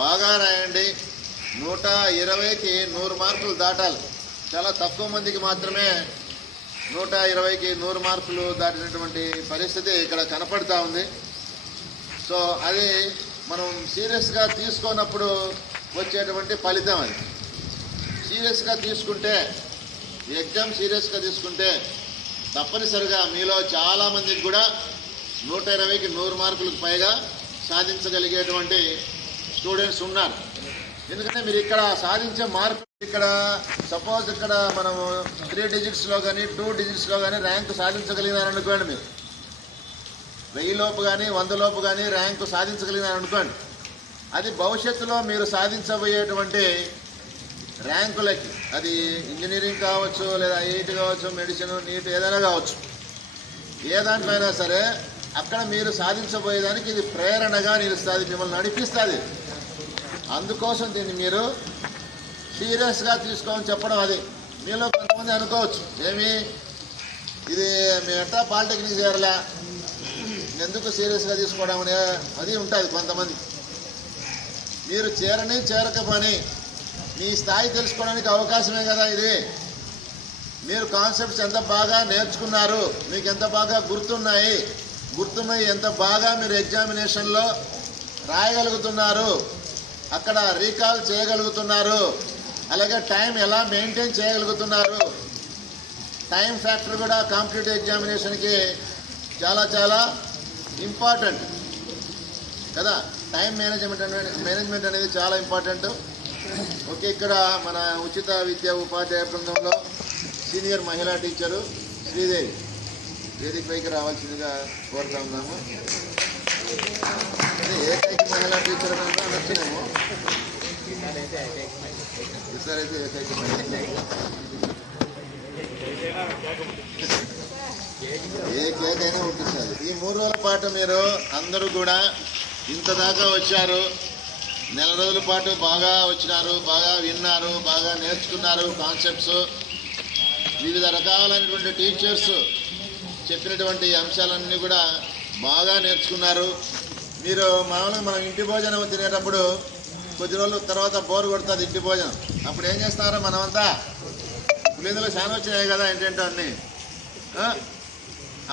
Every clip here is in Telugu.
బాగా రాయండి. 120కి 100 మార్కులు దాటాలి. చాలా తక్కువ మందికి మాత్రమే 120కి 100 మార్కులు దాటినటువంటి పరిస్థితి ఇక్కడ కనపడుతూ ఉంది. సో అది మనం సీరియస్గా తీసుకున్నప్పుడు వచ్చేటువంటి ఫలితం. అది సీరియస్గా తీసుకుంటే, ఎగ్జామ్ సీరియస్గా తీసుకుంటే తప్పనిసరిగా మీలో చాలామందికి కూడా 120కి 100 మార్కులకు పైగా సాధించగలిగేటువంటి స్టూడెంట్స్ ఉన్నారు. ఎందుకంటే మీరు ఇక్కడ సాధించే మార్కులు, ఇక్కడ సపోజ్ ఇక్కడ మనము 3 డిజిట్స్లో కానీ 2 డిజిట్స్లో కానీ ర్యాంకు సాధించగలిగినారనుకోండి, మీరు 1000 లోపు కానీ 100 లోపు కానీ ర్యాంకు సాధించగలిగినారనుకోండి, అది భవిష్యత్తులో మీరు సాధించబోయేటువంటి ర్యాంకులకి, అది ఇంజనీరింగ్ కావచ్చు, లేదా ఐఐటి కావచ్చు, మెడిసిన్, నీట్ ఏదైనా కావచ్చు, ఏ దాంట్లో అయినా సరే అక్కడ మీరు సాధించబోయేదానికి ఇది ప్రేరణగా నిలుస్తుంది, మిమ్మల్ని నడిపిస్తుంది. అందుకోసం దీన్ని మీరు సీరియస్గా తీసుకోమని చెప్పడం. అది మీలో కొంతమంది అనుకోవచ్చు, ఏమి ఇది మేము ఎట్టా పాలిటెక్నిక్ చేరలే, ఎందుకు సీరియస్గా తీసుకోవడం అనే అది ఉంటుంది కొంతమంది. మీరు చేరకపోని మీ స్థాయి తెలుసుకోవడానికి అవకాశమే కదా ఇది. మీరు కాన్సెప్ట్స్ ఎంత బాగా నేర్చుకున్నారు, మీకు ఎంత బాగా గుర్తున్నాయి, ఎంత బాగా మీరు ఎగ్జామినేషన్లో రాయగలుగుతున్నారు, అక్కడ రీకాల్ చేయగలుగుతున్నారు, అలాగే టైం ఎలా మెయింటైన్ చేయగలుగుతున్నారు. టైం ఫ్యాక్టర్ కూడా కాంపిటేటివ్ ఎగ్జామినేషన్కి చాలా చాలా ఇంపార్టెంట్ కదా. టైం మేనేజ్మెంట్ అనేది చాలా ఇంపార్టెంట్. ఓకే, ఇక్కడ మన ఉచిత విద్యా ఉపాధ్యాయ బృందంలో సీనియర్ మహిళా టీచరు శ్రీదేవి వేదిక పైకి రావాల్సిందిగా కోరుతా ఉన్నాము. ఏకైక మహిళా టీచర్ నచ్చినాము, ఈసారి అయితే ఏకైక ఏ కేక్ అయినా ఉంటుంది. ఈ 3 రోజుల పాటు మీరు అందరూ కూడా ఇంత దాకా వచ్చారు, నెల రోజుల పాటు బాగా వచ్చినారు, బాగా విన్నారు, బాగా నేర్చుకున్నారు. కాన్సెప్ట్స్ వివిధ రకాలైనటువంటి టీచర్స్ చెప్పినటువంటి అంశాలన్నీ కూడా బాగా నేర్చుకున్నారు. మీరు మామూలుగా మనం ఇంటి భోజనం తినేటప్పుడు కొద్ది రోజుల తర్వాత బోర్ కొడుతుంది ఇంటి భోజనం. అప్పుడు ఏం చేస్తారో మనమంతా పులిందులో చాలా వచ్చినాయి కదా ఏంటంటే అన్నీ,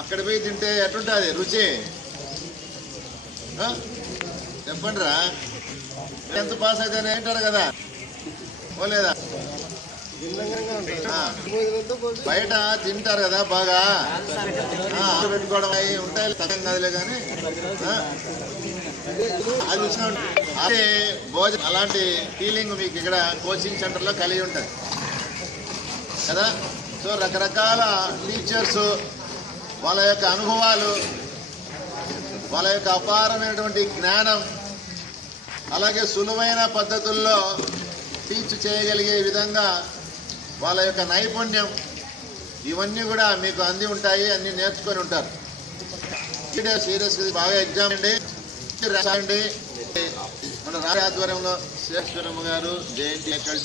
అక్కడ పోయి తింటే ఎట్టుంటుంది రుచి చెప్పండి రా. 10th పాస్ అయితేనే అంటారు కదా, ఓ లేదా బయట తింటారు కదా బాగా పెట్టుకోవడం అవి ఉంటాయి తగ్గం కాదులే కానీ అది చూసినా అదే భోజనం అలాంటి ఫీలింగ్ మీకు ఇక్కడ కోచింగ్ సెంటర్లో కలిగి ఉంటుంది కదా. సో రకరకాల టీచర్స్ వాళ్ళ యొక్క అనుభవాలు, వాళ్ళ యొక్క అపారమైనటువంటి జ్ఞానం, అలాగే సులువైన పద్ధతుల్లో టీచ్ చేయగలిగే విధంగా వాళ్ళ యొక్క నైపుణ్యం, ఇవన్నీ కూడా మీకు అంది ఉంటాయి, అన్నీ నేర్చుకొని ఉంటారు. సీరియస్ బాగా ఎగ్జామ్ అండి రాయండి. మన రాజ ఆధ్వర్యంలో శేశ్వరమ్మ గారు జయంతి ఎక్కడి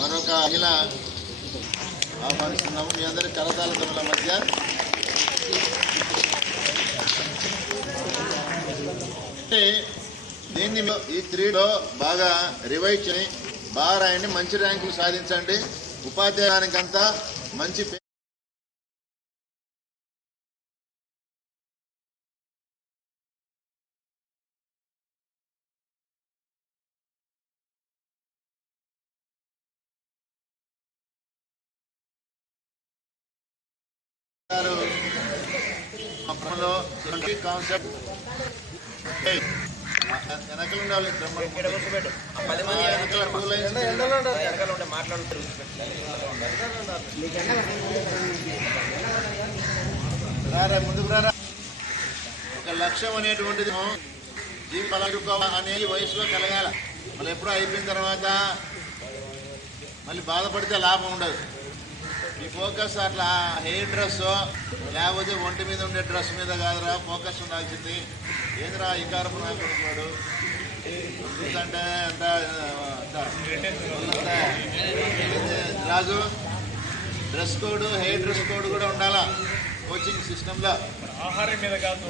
మరొక మహిళ ఆహ్వానిస్తున్నాము. మీ అందరి కరతాల తమల మధ్య దీన్ని ఈ 3లో బాగా రివైజ్ చేయండి, బాగా రాయండి, మంచి ర్యాంకులు సాధించండి. ఉపాధ్యాయానికంతా మంచి కాన్సెప్ట్ వెనకలు ఉండాలి. ముందుకు రారా. ఒక లక్ష్యం అనేటువంటిది జీవితం అనేది వయసులో కలగాల. మళ్ళీ ఎప్పుడో అయిపోయిన తర్వాత మళ్ళీ బాధపడితే లాభం ఉండదు. ఈ ఫోకస్ అట్లా హెయిర్ డ్రెస్ లేకపోతే ఒంటి మీద ఉండే డ్రెస్ మీద కాదురా ఫోకస్ ఉండాల్సింది. ఏందిరా ఈ కారపు నాకున్నాడు ఎందుకంటే Raju dress code, hair dress code కూడా ఉండాలా కోచింగ్ సిస్టంలో. ఆహారం మీద కాదు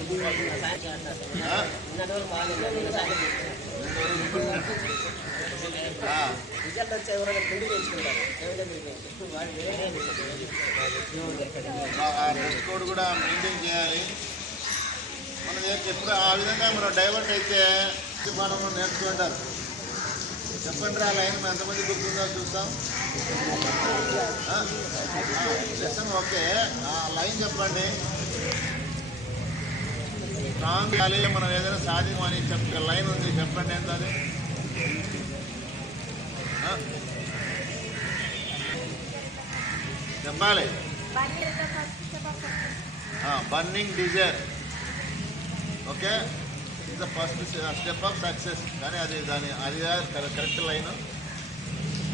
రిజల్ట్ వచ్చే వరకు తిండి తెచ్చుకుంటారు. డ్రెస్ కోడ్ కూడా మెయింటైన్ చేయాలి. మనం ఎప్పుడు ఆ విధంగా మనం డైవర్ట్ అయితే మనం నేర్చుకుంటారు. చెప్పండి ఆ లైన్ ఎంతమంది గుర్తుందో చూస్తాం. లెసన్ ఓకే, ఆ లైన్ చెప్పండి. స్ట్రాంగ్ చేయాలి, మనం ఏదైనా సాధించమని లైన్ ఉంది, చెప్పండి ఎంత అది. చెప్పాలి. Burning desire okay is the first step of success. కానీ అది కరెక్ట్ లైన్.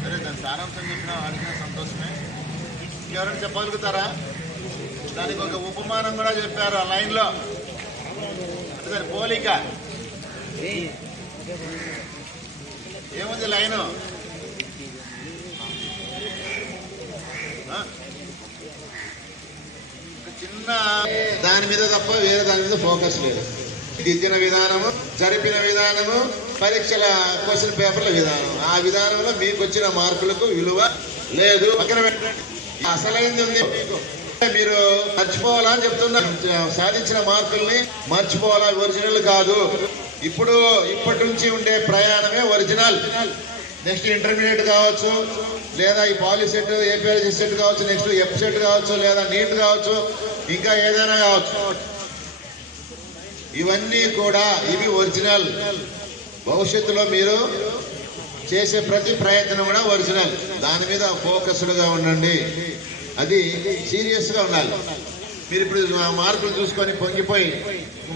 సరే, దాని సారాంశం చెప్పినా అడిగిన సంతోషమే. ఎవరైనా చెప్పగలుగుతారా? దానికి ఒక ఉపమానం కూడా చెప్పారు ఆ లైన్లో. అంటే దాని పోలిక ఏముంది లైను? చిన్న దాని మీద తప్ప వేరే దాని మీద ఫోకస్ లేదు. దిద్దిన విధానము, జరిపిన విధానము, పరీక్షల క్వశ్చన్ పేపర్ల విధానం, ఆ విధానంలో మీకు వచ్చిన మార్కులకు విలువ లేదు. పక్కన పెట్టండి. అసలైంది ఉంది మీకు. మీరు మర్చిపోవాలని చెప్తున్నారు. సాధించిన మార్కుల్ని మర్చిపోవాలా, ఒరిజినల్ కాదు. ఇప్పటి నుంచి ఉండే ప్రయాణమే ఒరిజినల్. నెక్స్ట్ ఇంటర్మీడియట్ కావచ్చు, లేదా ఈ పాలిసెట్, ఏపీఎల్జీ సెట్ కావచ్చు, నెక్స్ట్ ఎఫ్ సెట్ కావచ్చు, లేదా నీట్ కావచ్చు, ఇంకా ఏదైనా కావచ్చు. ఇవన్నీ కూడా ఇవి ఒరిజినల్. భవిష్యత్తులో మీరు చేసే ప్రతి ప్రయత్నం కూడా ఒరిజినల్. దాని మీద ఫోకస్డ్గా ఉండండి. అది సీరియస్గా ఉండాలి. మీరు ఇప్పుడు మార్కులు చూసుకొని పొంగిపోయి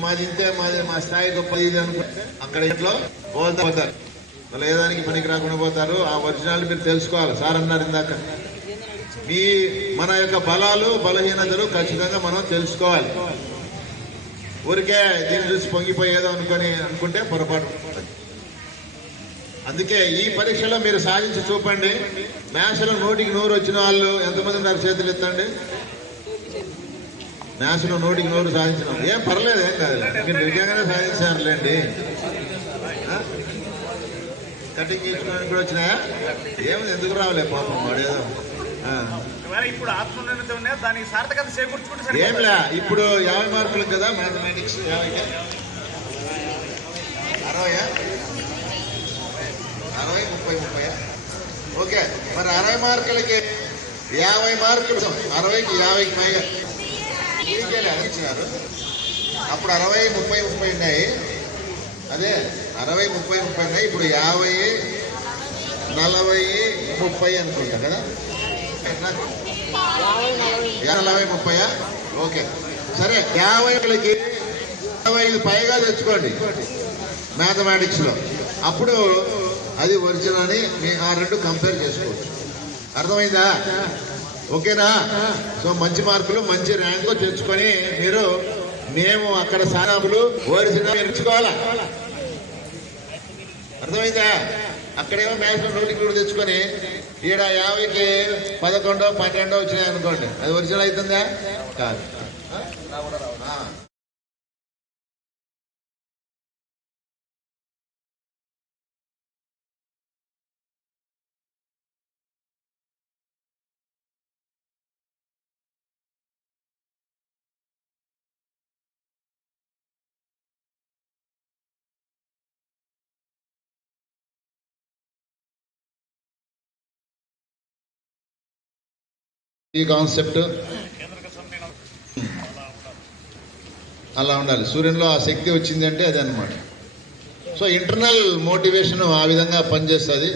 మాది ఇంతే, మా స్థాయి గొప్ప ఇది అనుకుంటే అక్కడ ఇంట్లో పోతారు, లేదానికి పనికి రాకుండా పోతారు. ఆ ఒరిజినల్ మీరు తెలుసుకోవాలి. సార్ అన్నారు ఇందాక, మన యొక్క బలాలు బలహీనతలు ఖచ్చితంగా మనం తెలుసుకోవాలి. ఊరికే దీన్ని చూసి పొంగిపోయేదో అనుకుంటే పొరపాటు. అందుకే ఈ పరీక్షలో మీరు సాధించి చూపండి. మ్యాథ్స్లో 100కి 100 వచ్చిన వాళ్ళు ఎంతమంది ఉన్నారు? చేతులు ఎత్తండి. మ్యాథ్స్లో 100కి 100 సాధించిన వాళ్ళు ఏం పర్లేదు, ఏం కాదు, మీరు నిజంగానే సాధించారులేండి. కటింగ్ చేసుకోవడానికి కూడా వచ్చినాయా? ఏముంది, ఎందుకు రావలే పాపం వాడేదో. ఇప్పుడు ఆత్మోన్నత ఉన్నాయి, దానికి సార్థకత చేకూర్చుకుంటే ఏంలే. ఇప్పుడు 50 మార్కులు కదా మ్యాథమెటిక్స్. 50 60 30 ఓకే. మరి 60 మార్కులకి 50 మార్కులు, 60కి 50కి పైగా ఇచ్చినారు. అప్పుడు 60 30 30 ఉన్నాయి. అదే 60 30 30 ఉన్నాయి. ఇప్పుడు 50 40 30 అనుకుంటా కదా. 40 30 ఓకే. సరే, 50కి 25 పైగా తెచ్చుకోండి మ్యాథమెటిక్స్లో. అప్పుడు అది ఒరిజినల్ అని ఆ రెండు కంపేర్ చేసుకోవచ్చు. అర్థమైందా? ఓకేనా? సో మంచి మార్కులు, మంచి ర్యాంకు తెచ్చుకొని మేము అక్కడ సానాబులు ఒరిజినల్ తెచ్చుకోవాలా. అర్థమైందా? అక్కడేమో మ్యాథ్స్లో 100కి 100 తెచ్చుకొని ఈడ 50కి 11 12 వచ్చినాయి అనుకోండి, అది ఒరిజినల్ అవుతుందా? కాదు. ఈ కాన్సెప్ట్ అలా ఉండాలి. సూర్యునిలో ఆ శక్తి వచ్చిందంటే అదే అన్నమాట. సో ఇంటర్నల్ మోటివేషన్ ఆ విధంగా పనిచేస్తుంది.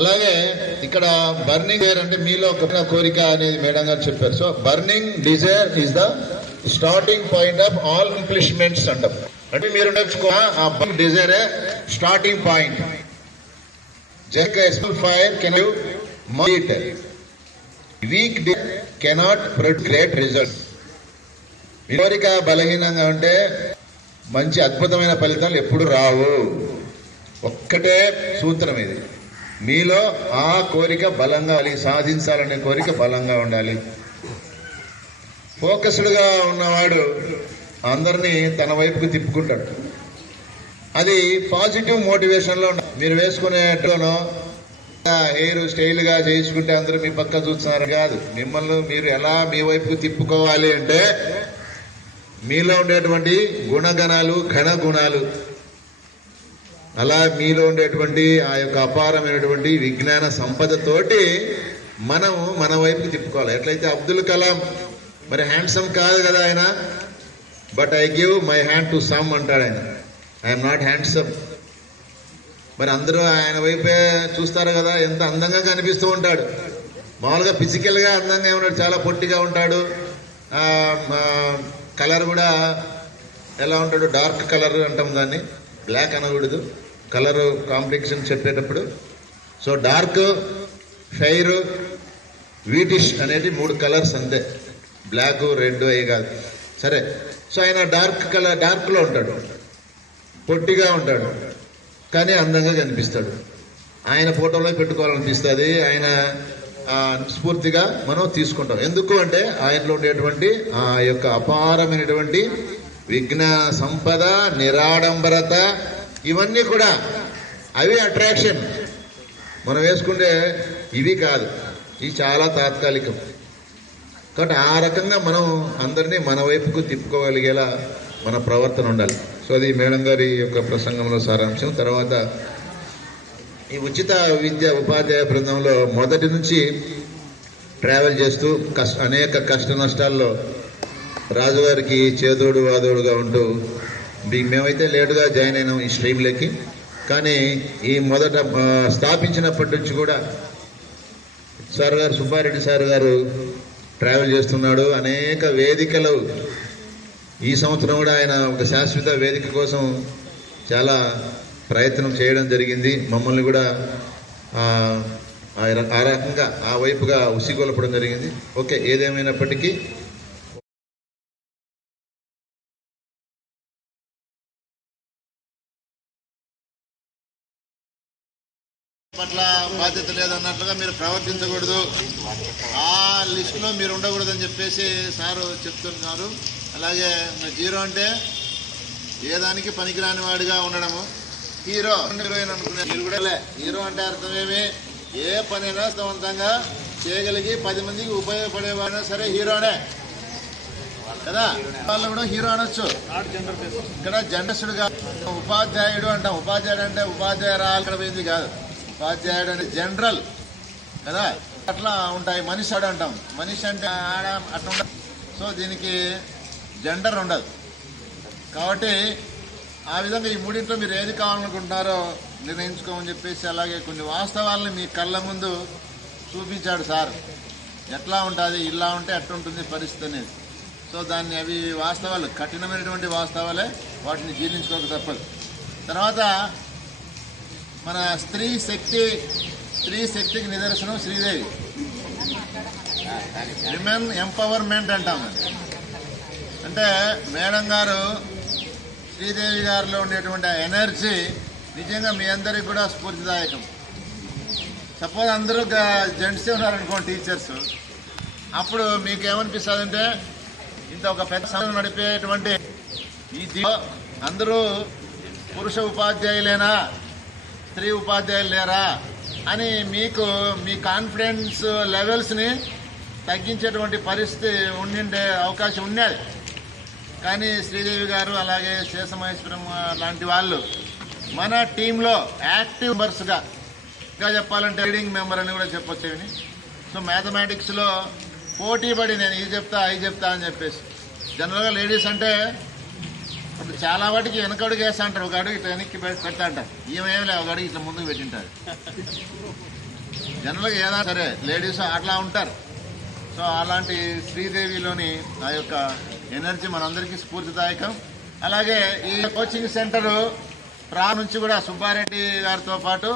అలాగే ఇక్కడ బర్నింగ్ డిజైర్ అంటే మీలో ఒక కోరిక అనేది మేడం గారు చెప్పారు. So burning desire is the starting point of all accomplishments అంటాం. అంటే మీరు నేర్చుకో ఆ బర్నింగ్ డిజైరే starting point. Just fire can you mote weak cannot produce great results. కోరిక బలహీనంగా ఉంటే మంచి అద్భుతమైన ఫలితాలు ఎప్పుడు రావు. ఒక్కటే సూత్రం ఇది, మీలో ఆ కోరిక బలంగా సాధించాలనే కోరిక బలంగా ఉండాలి. ఫోకస్డ్గా ఉన్నవాడు అందరినీ తన వైపుకు తిప్పుకుంటాడు. అది పాజిటివ్ మోటివేషన్లో ఉండాలి. మీరు వేసుకునేట్లోనో హెయిర్ స్టైల్గా చేయించుకుంటే అందరూ మీ పక్క చూస్తున్నారు కాదు. మిమ్మల్ని మీరు ఎలా మీ వైపుకు తిప్పుకోవాలి అంటే మీలో ఉండేటువంటి గుణగణాలు ఘన గుణాలు, అలా మీలో ఉండేటువంటి ఆ యొక్క అపారమైనటువంటి విజ్ఞాన సంపదతోటి మనం మన వైపుకి తిప్పుకోవాలి. ఎట్లయితే అబ్దుల్ కలాం మరి హ్యాండ్సమ్ కాదు కదా ఆయన, but I give my hand to some అంటాడు ఆయన. I'm not handsome. మరి అందరూ ఆయన వైపే చూస్తారు కదా, ఎంత అందంగా కనిపిస్తూ ఉంటాడు. మామూలుగా ఫిజికల్గా అందంగా ఉన్నాడు, చాలా పొట్టిగా ఉంటాడు. కలర్ కూడా ఎలా ఉంటాడు, డార్క్ కలర్ అంటాం దాన్ని, బ్లాక్ అనకూడదు, కలర్ కాంప్లెక్షన్ చెప్పేటప్పుడు. సో డార్క్, ఫెయిర్, వీటిష్ అనేది 3 కలర్స్ అంతే, బ్లాక్ రెడ్ అవి కాదు. సరే, సో ఆయన డార్క్లో ఉంటాడు, పొట్టిగా ఉంటాడు, కానీ అందంగా కనిపిస్తాడు. ఆయన ఫోటోలో పెట్టుకోవాలనిపిస్తుంది, ఆయన స్ఫూర్తిగా మనం తీసుకుంటాం. ఎందుకు అంటే ఆయనలో ఉండేటువంటి ఆ యొక్క అపారమైనటువంటి విజ్ఞాన సంపద, నిరాడంబరత, ఇవన్నీ కూడా అవి అట్రాక్షన్. మనం వేసుకుంటే ఇవి కాదు, ఇవి చాలా తాత్కాలికం. కాబట్టి ఆ రకంగా మనం అందరినీ మన వైపుకు తిప్పుకోగలిగేలా మన ప్రవర్తన ఉండాలి. సో అది మేడం గారి యొక్క ప్రసంగంలో సారాంశం. తర్వాత ఈ ఉచిత విద్య ఉపాధ్యాయ బృందంలో మొదటి నుంచి ట్రావెల్ చేస్తూ అనేక కష్ట నష్టాల్లో రాజుగారికి చేదోడు వాదోడుగా ఉంటూ, మేమైతే లేటుగా జాయిన్ అయినాం ఈ స్ట్రీమ్లోకి, కానీ ఈ మొదట స్థాపించినప్పటి నుంచి కూడా సార్ గారు, సుబ్బారెడ్డి సార్ గారు ట్రావెల్ చేస్తున్నాడు. అనేక వేదికలు, ఈ సంవత్సరం కూడా ఆయన ఒక శాశ్వత వేదిక కోసం చాలా ప్రయత్నం చేయడం జరిగింది. మమ్మల్ని కూడా ఆ రకంగా ఆ వైపుగా ఉసిగొల్పడం జరిగింది. ఓకే, ఏదేమైనప్పటికీ పట్ల బాధ్యత లేదన్నట్లుగా మీరు ప్రవర్తించకూడదు, ఆ లిస్టులో మీరు ఉండకూడదు అని చెప్పేసి సారు చెప్తున్నారు. అలాగే జీరో అంటే ఏ దానికి పనికిరాని వాడిగా ఉండడము. హీరోయిన్ అనుకునే మీరు కూడా హీరో అంటే అర్థమేమి, ఏ పనైనా సమర్థవంతంగా చేయగలిగి 10 మందికి ఉపయోగపడేవాడైనా సరే హీరోనే కదా, వాళ్ళు కూడా హీరో అనొచ్చు. ఇక్కడ జనరసుడుగా ఉపాధ్యాయుడు అంటాం. ఉపాధ్యాయుడు అంటే ఉపాధ్యాయురాలు పోయింది కాదు, ఉపాధ్యాయుడు అంటే జనరల్ కదా, అట్లా ఉంటాయి. మనిషి ఆడు అంటాం, మనిషి అంటే ఆడ అట్లా ఉండదు. సో దీనికి జెండర్ ఉండదు. కాబట్టి ఆ విధంగా ఈ మూడింట్లో మీరు ఏది కావాలనుకుంటున్నారో నిర్ణయించుకోమని చెప్పేసి, అలాగే కొన్ని వాస్తవాలను మీ కళ్ళ ముందు చూపించాడు సార్. ఎట్లా ఉంటుంది, ఇలా ఉంటే ఎట్లుంటుంది పరిస్థితి అనేది. సో దాన్ని అవి వాస్తవాలు, కఠినమైనటువంటి వాస్తవాలే, వాటిని జీర్ణించుకోక తప్పదు. తర్వాత మన స్త్రీ శక్తికి నిదర్శనం శ్రీదేవి. విమెన్ ఎంపవర్మెంట్ అంటాం. అంటే మేడం గారు, శ్రీదేవి గారిలో ఉండేటువంటి ఆ ఎనర్జీ నిజంగా మీ అందరికి కూడా స్ఫూర్తిదాయకం. సపోజ్ అందరూ జెంట్సే ఉన్నారనుకోండి, టీచర్స్, అప్పుడు మీకు ఏమనిపిస్తుంది అంటే ఇంత ఒక పెద్ద సంస్థ నడిపేటువంటి ఈ అందరూ పురుష ఉపాధ్యాయులేనా, స్త్రీ ఉపాధ్యాయులు లేరా అని మీకు మీ కాన్ఫిడెన్స్ లెవెల్స్ని తగ్గించేటువంటి పరిస్థితి ఉండే అవకాశం ఉండేది. కానీ శ్రీదేవి గారు అలాగే శేషమహేశ్వరం లాంటి వాళ్ళు మన టీంలో యాక్టివ్ మెంబర్స్గా, ఇంకా చెప్పాలంటే రీడింగ్ మెంబర్ అని కూడా చెప్పొచ్చేవి. సో మ్యాథమెటిక్స్లో పోటీ పడి నేను ఇది చెప్తా అని చెప్పేసి, జనరల్గా లేడీస్ అంటే ఇప్పుడు చాలా వాటికి వెనకడుగు వేస్తా అంటారు, ఒక అడుగు ఇట్లా వెనక్కి పెడతా అంటారు. ఏమేమి లేవు, ఒక అడుగు ఇట్లా ముందుకు పెట్టింటారు. జనరల్గా ఏదైనా సరే లేడీస్ అట్లా ఉంటారు. సో అలాంటి శ్రీదేవిలోని ఆ యొక్క ఎనర్జీ మనందరికీ స్ఫూర్తిదాయకం. అలాగే ఈ కోచింగ్ సెంటరు నుంచి కూడా సుబ్బారెడ్డి గారితో పాటు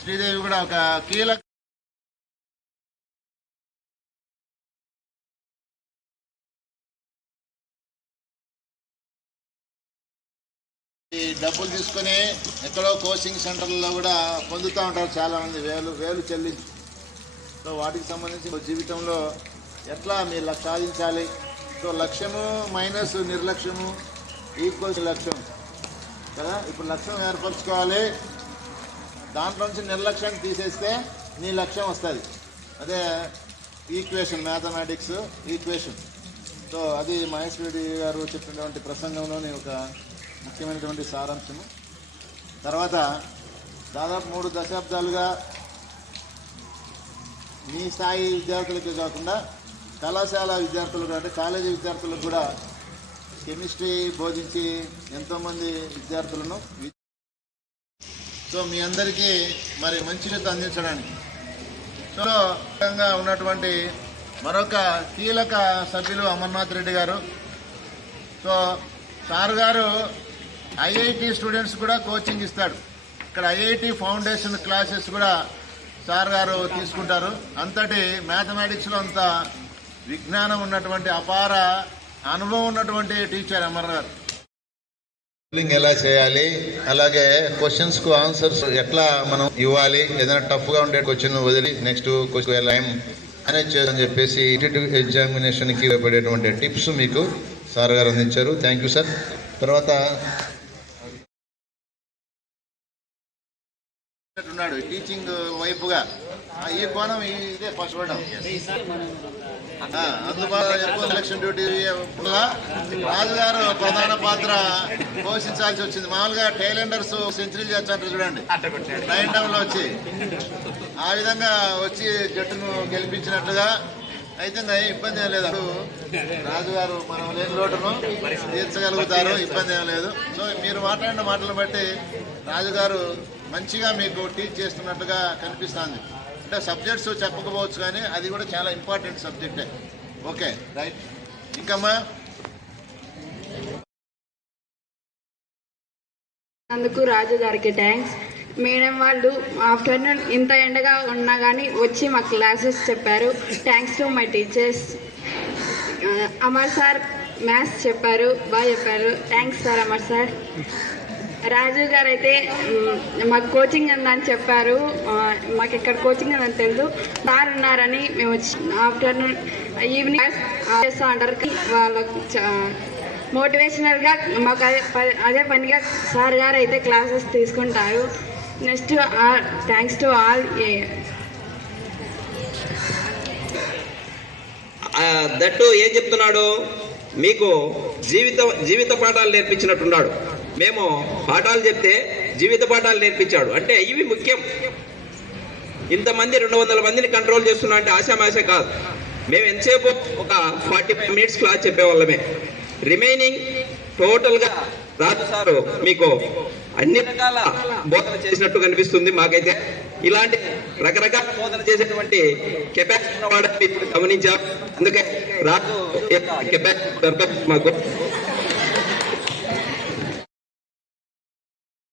శ్రీదేవి కూడా ఒక కీలక ఈ డబ్బులు తీసుకొని ఎక్కడో కోచింగ్ సెంటర్లలో కూడా పొందుతూ ఉంటారు చాలామంది, వేలు చెల్లించి. సో వాటికి సంబంధించి జీవితంలో ఎట్లా మీరు సాధించాలి. సో లక్ష్యము మైనస్ నిర్లక్ష్యము ఈక్వల్స్ లక్ష్యం. కదా. ఇప్పుడు లక్ష్యం ఏర్పరచుకోవాలి, దాంట్లో నుంచి నిర్లక్ష్యాన్ని తీసేస్తే నీ లక్ష్యం వస్తుంది. అదే ఈక్వేషన్, మ్యాథమెటిక్స్ ఈక్వేషన్. సో అది మహేష్ రెడ్డి గారు చెప్పినటువంటి ప్రసంగంలోని ఒక ముఖ్యమైనటువంటి సారాంశము. తర్వాత దాదాపు 3 దశాబ్దాలుగా మీ స్థాయి విద్యార్థులకే కాకుండా కళాశాల విద్యార్థులకు, అంటే కాలేజీ విద్యార్థులకు కూడా కెమిస్ట్రీ బోధించి ఎంతోమంది విద్యార్థులను, సో మీ అందరికీ మరి మంచిగా అందించడానికి సో ఉన్నటువంటి మరొక కీలక సభ్యులు అమర్నాథ్ రెడ్డి గారు. సో సార్ గారు ఐఐటి స్టూడెంట్స్ కూడా కోచింగ్ ఇస్తాడు. ఇక్కడ ఐఐటి ఫౌండేషన్ క్లాసెస్ కూడా సార్ గారు తీసుకుంటారు. అంతటి మ్యాథమెటిక్స్లో అంత విజ్ఞానం ఉన్నటువంటి, అపార అనుభవం ఉన్నటువంటి టీచర్ అమర్ గారు. ఎలా చేయాలి, అలాగే క్వశ్చన్స్ కు ఆన్సర్స్ ఎట్లా మనం ఇవ్వాలి, ఏదైనా టఫ్ గా ఉండే క్వశ్చన్ వదిలి నెక్స్ట్ క్వశ్చన్ మేనేజ్ చేయాలని చెప్పేసి ఎగ్జామినేషన్ కి ఉపయోగపడేటువంటి టిప్స్ మీకు సార్ గారు అందించారు. Thank you sir. తర్వాత ఉన్నాడు టీచింగ్ వైపుగా, ఈ కోణం ఇదే ఫస్ట్ పడడం. అందుబాటులో ఎక్కువ సెలక్షన్ డ్యూటీ రాజుగారు ప్రధాన పాత్ర పోషించాల్సి వచ్చింది. మామూలుగా టైలెండర్స్ సెంచరీలు చేస్తారు చూడండి, 9 డౌన్ లో వచ్చి ఆ విధంగా వచ్చి జట్టును గెలిపించినట్లుగా అయితే ఇబ్బంది ఏం లేదు. రాజుగారు మనం లేని లోటును తీర్చగలుగుతారు, ఇబ్బంది ఏం లేదు. సో మీరు మాట్లాడిన మాటలను బట్టి రాజుగారు మంచిగా మీకు టీచ్ చేస్తున్నట్టుగా కనిపిస్తుంది. అంటే సబ్జెక్ట్స్ చెప్పకపోవచ్చు కానీ అది కూడా చాలా ఇంపార్టెంట్ సబ్జెక్టే. Okay right. ఇంకమ్మా అందుకు రాజు గారికి థ్యాంక్స్. మేడం వాళ్ళు ఆఫ్టర్నూన్ ఇంత ఎండగా ఉన్నా కానీ వచ్చి మా క్లాసెస్ చెప్పారు. Thanks to my teachers. Amar sir maths చెప్పారు, బాగా చెప్పారు. Thanks sir Amar sir. Raju గారు అయితే మాకు కోచింగ్ ఉందని చెప్పారు. మాకు ఇక్కడ కోచింగ్ ఉందని తెలుసు. సార్ ఉన్నారని మేము ఆఫ్టర్నూన్ ఈవినింగ్ చేస్తూ ఉంటారు. వాళ్ళకు మోటివేషనల్గా మాకు అదే పనిగా సార్ గారు అయితే క్లాసెస్ తీసుకుంటారు. Next thanks to all. That ఏం చెప్తున్నాడు, మీకు జీవిత పాఠాలు నేర్పించినట్టున్నాడు. మేము పాఠాలు చెప్తే జీవిత పాఠాలు నేర్పించాడు. అంటే ఇవి ముఖ్యం. ఇంతమంది 200 మందిని కంట్రోల్ చేస్తున్నా అంటే ఆశామాష కాదు. మేము ఎంతసేపు ఒక 45 మినిట్స్ క్లాస్ చెప్పేవాళ్ళమే. రిమైనింగ్ టోటల్గా రాజు సారు మీకు అన్ని రకాల బోధన చేసినట్టు కనిపిస్తుంది మాకైతే. ఇలాంటి రకరకాల బోధన చేసేటువంటి కెపాసిటీ ఉన్నవాడని ఇప్పుడు గమనించాం. అందుకే రాజు కెపాసిటీ మాకు